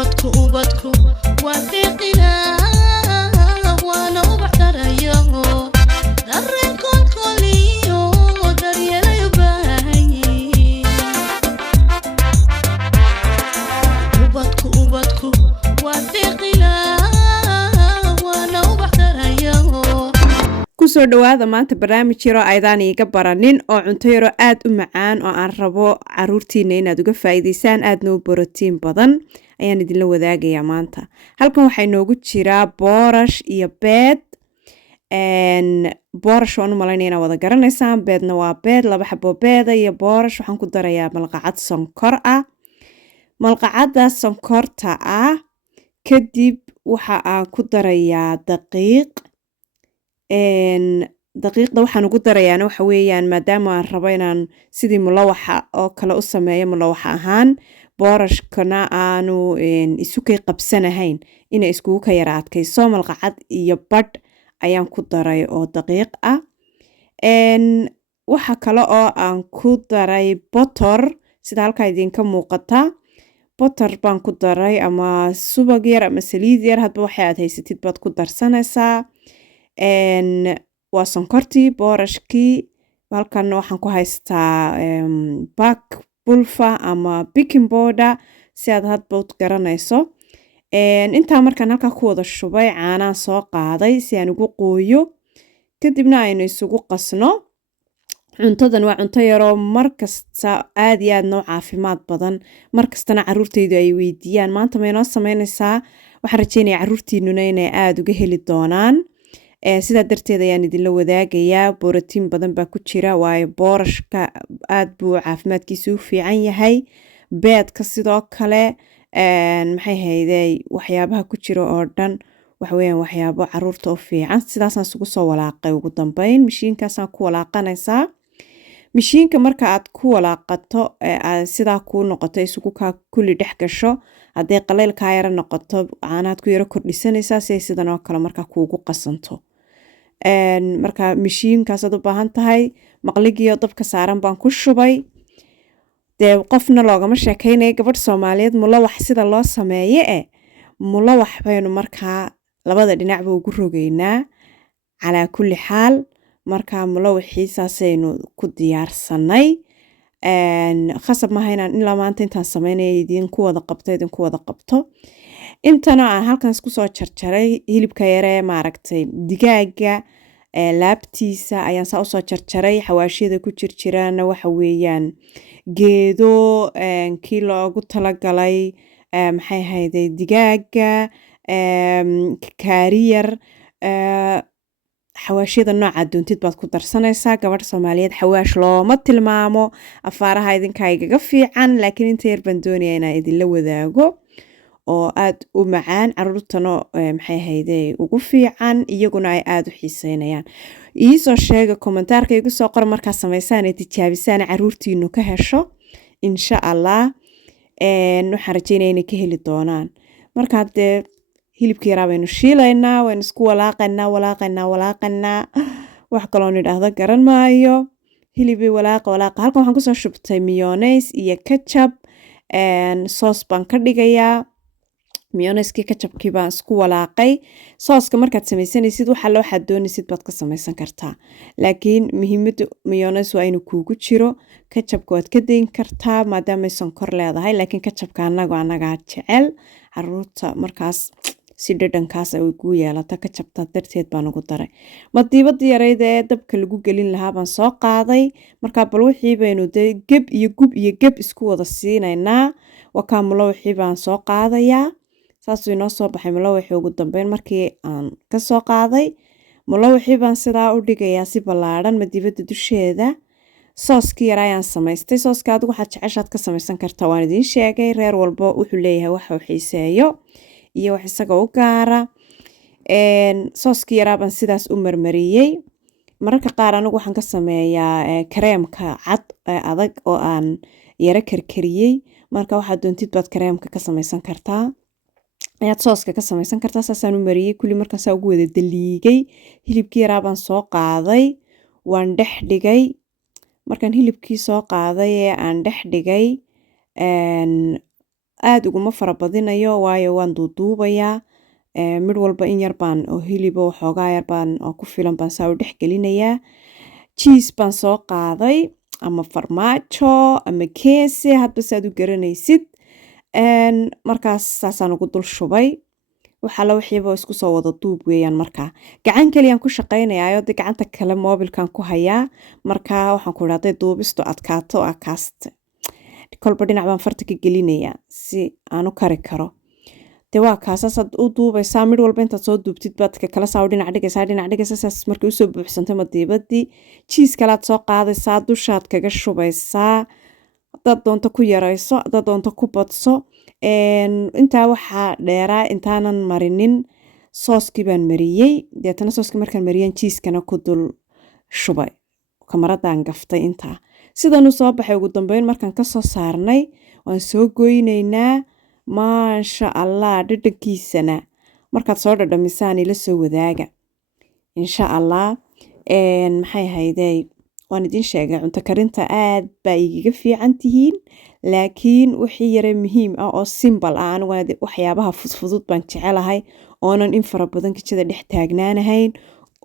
ubadku waa deeqina waana ubax darayo dareen kolkoliyo daryeelay u baahan yihiin ubadku waa deeqina waana ubax darayo kusoo dhawaada maanta barnaamij yaro aydaan iiga baranin oo cunto yaro aad u macaan oo aan rabo caruurtiina inaad uga faa'iidaysaan aadna u borotiin badan ayaan idinla wadaagayaa maanta. Halkan waxaa inoogu jiraa boorash iyo beed. Boorash waan u malaynaya inaad wada garanaysaan, beedna waa beed, 2 xabo beeda iyo boorash. Waxaan ku darayaa malqacad sonkor ah. Malqacada sonkorta ah kadib waxa aan ku darayaa daqiiq. daqiiqda waxaan ugu darayaana waxa weeyaan maadaama aan rabo inaan sidii mulawaxa oo kale u sameeyo mulawaxa ahaan boorashkana aanu isu kay qabsanahayn inay iskugu ka yara adkayso. Malqacad iyo badh ayaan ku daray oo daqiiq ah. waxa kale oo aan ku daray botor sida halkaa idinka muuqata. botor baan ku daray ama subag yar ama saliid yar hadba waxa aad haysatid baad ku darsanaysaa. waa sonkortii boorashkii halkan waxaan ku haystaa bak bulfa ama baking powder si aad hadba u garanayso. intaa markaan halkaa ku wada shubay caanaan soo qaaday si aan ugu qooyo kadibna aynu isugu qasno. cuntadan waa cunto yaroo markasta aad iyo aad noo caafimaad badan, markastana caruurtaydu ay weydiiyaan maanta ma inoo samaynaysaa. waxaan rajeynayaa caruurtiinuna inay aad uga heli doonaan. sidaa darteed ayaan idinla wadaagayaa. borotiin badan baa ku jira waayo boorashka aad buu caafimaadkiisa u fiican yahay. beedka sidoo kale maxay hayday waxyaabaha ku jira oo dhan waxaweyaan waxyaabo caruurta u fiican. sidaasaan isugu soo walaaqay ugu dambeyn mishiinkaasaan ku walaaqanaysaa. mishiinka marka aad ku walaaqato sidaa kuu noqoto isugu kaa kulli dhex gasho hadday qaleyl kaa yara noqoto caanaad ku yaro kordhisanaysaa si ay sidan oo kale markaa kuugu qasanto. marka mishiinkaasaad u baahan tahay. maqligiyo dabka saaran baan ku shubay. dee qofna loogama sheekaynaya gabadh Soomaaliyeed mulawax sida loo sameeye mulawax baynu markaa labada dhinacba ugu rogaynaa calaa kulli xaal. markaa mulawaxiisaasaynu ku diyaarsanay. khasab maaha inaan ilaa maanta intaan sameynaya idinku wada qabto. intana aan halkan isku soo jarjaray hilibka yaree maaragtay digaaga laabtiisa ayaan saa usoo jarjaray. xawaashiyada ku jirjiraana waxa weeyaan geedo kii loogu talagalay maxay hayday digaaga kaariyar xawaashiyada nooca doontid baad ku darsanaysaa. gabadh Soomaaliyeed xawaash looma tilmaamo, afaaraha idinkaa igaga fiican, laakiin inta yar baan doonaya inaan idinla wadaago oo aad u macaan caruurtana maxay hayday ugu fiican iyaguna ay aad u xiiseynayaan. iisoo sheega kommentaarka igu soo qor markaa samaysaan ee tijaabisaan caruurtiinu ka hesho insha Allah. waxaan rajeynaya inay ka heli doonaan. markaa dee hilibka yaraa baynu shiilaynaa, waynu isku walaaqaynaa. wax kaloo nidhaahdo garan maayo. hilibi walaaqa. halkan waxaan kusoo shubtay mayonnaise iyo ketchup. soos baan ka dhigayaa. mayonnaise-kii ketchup-kii baan isku walaaqay. sooska markaad samaysanaysid waxa loo doonaysid baad ka samaysan kartaa, laakiin muhiimada mayonnaise waa inuu kuugu jiro. ketchup-ka waad ka dayn kartaa maadaama ay sonkor leedahay, laakiin ketchup-ka anagaa jecel. caruurta markaas si dhadhankaas ay ugu yeelato ketchup-ta darteed baan ugu daray. madiibadii yareyd ee dabka lagu gelin lahaa baan soo qaaday. markaa bal wixii baynu dee geb iyo gub iyo geb isku wada siinaynaa. wakaa mulawaxii baan soo qaadayaa. saasuu inoo soo baxay mulawaxii ugu dambeyn markii aan ka soo qaaday. mulawaxii baan sidaa u dhigayaa si ballaadhan madiibada dusheeda. sooskii yar ayaan samaystay. sooska adigu waxaad jeceshaad ka samaysan kartaa waan idiin sheegay. reer walbo wuxuu leeyahay waxa uu xiiseeyo iyo wax isaga u gaara. sooskii yaraa baan sidaas u marmariyey. mararka qaar anigu waxaan ka sameeyaa kareemka cad adag oo aan yara karkariyey. marka waxaad doontid baad kareemka ka samaysan kartaa. ayaad sooska ka samaysan kartaa. saasaan u mariyey kulli markaan saa ugu wada daliigay. hilibkii yaraa baan soo qaaday waan dhex dhigay. markaan hilibkii soo qaaday ee aan dhex dhigay aad uguma farabadinayo waayo waan duuduubayaa mid walba in yar baan oo hiliba waxoogaa yar baan oo ku filan baan saa u dhex gelinayaa cheese baan soo qaaday ama farmaajo ama keese hadba saad u garanaysid markaas saasaan ugu dul shubay waxaa la wixiiba isku soo wada duub weeyaan markaa gacan keliyaan ku shaqaynayaayo de gacanta kale moobilkan ku hayaa markaa waxaan ku idhahday duubistu adkaato akaaste kolba dhinac baan farta ka gelinayaa si aan u kari karo de waa kaasasaad u duubaysaa mid walba intaad soo duubtid baad ka kala saa dhinac dhigaysaa saas markay usoo buuxsantay madiibadii jiis kalaad soo qaadaysaa dushaad kaga shubaysaa hadaad doonto ku yarayso hadaad doonto ku badso intaa waxaa dheeraa intaanan marinin sooskii baan mariyey deetana sooskii markaan mariyeen jiiskana ku dul shubay kamaradaan gaftay intaa sidan u soo baxay ugu dambeyn markaan kasoo saarnay waan soo goynaynaa maasha allah dhadhankiisana markaad soo dhadhamisaan ila soo wadaaga insha allah maxay haydey waan idin sheegay cunto karinta aad baa igaga fiican tihiin laakiin wixii yare muhiim ah oo simbal ah anigu waxyaabaha fudfudud baan jecelahay oonan in fara badan kijada dhex taagnaanahayn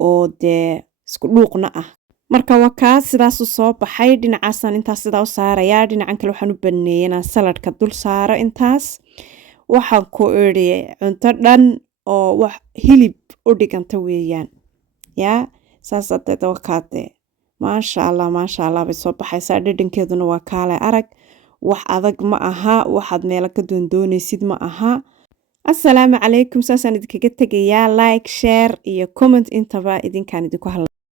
oo dee isku dhuuqna ah marka waa kaas sidaasu soo baxay dhinacaasaan intaas sidaa u saarayaa dhinacan kale waxaan u baneeyay inaan saladhka dul saaro intaas waxaan ku idhi cunto dhan oo wax hilib u dhiganta weeyaan yaa saas adeed wakaade maasha allah bay soo baxaysaa dhadhankeeduna waa kaale arag wax adag ma aha waxaad meelo ka doondoonaysid ma aha assalaamu calaykum saasaan idinkaga tegayaa like share iyo comment intaba idinkaan idinku hadla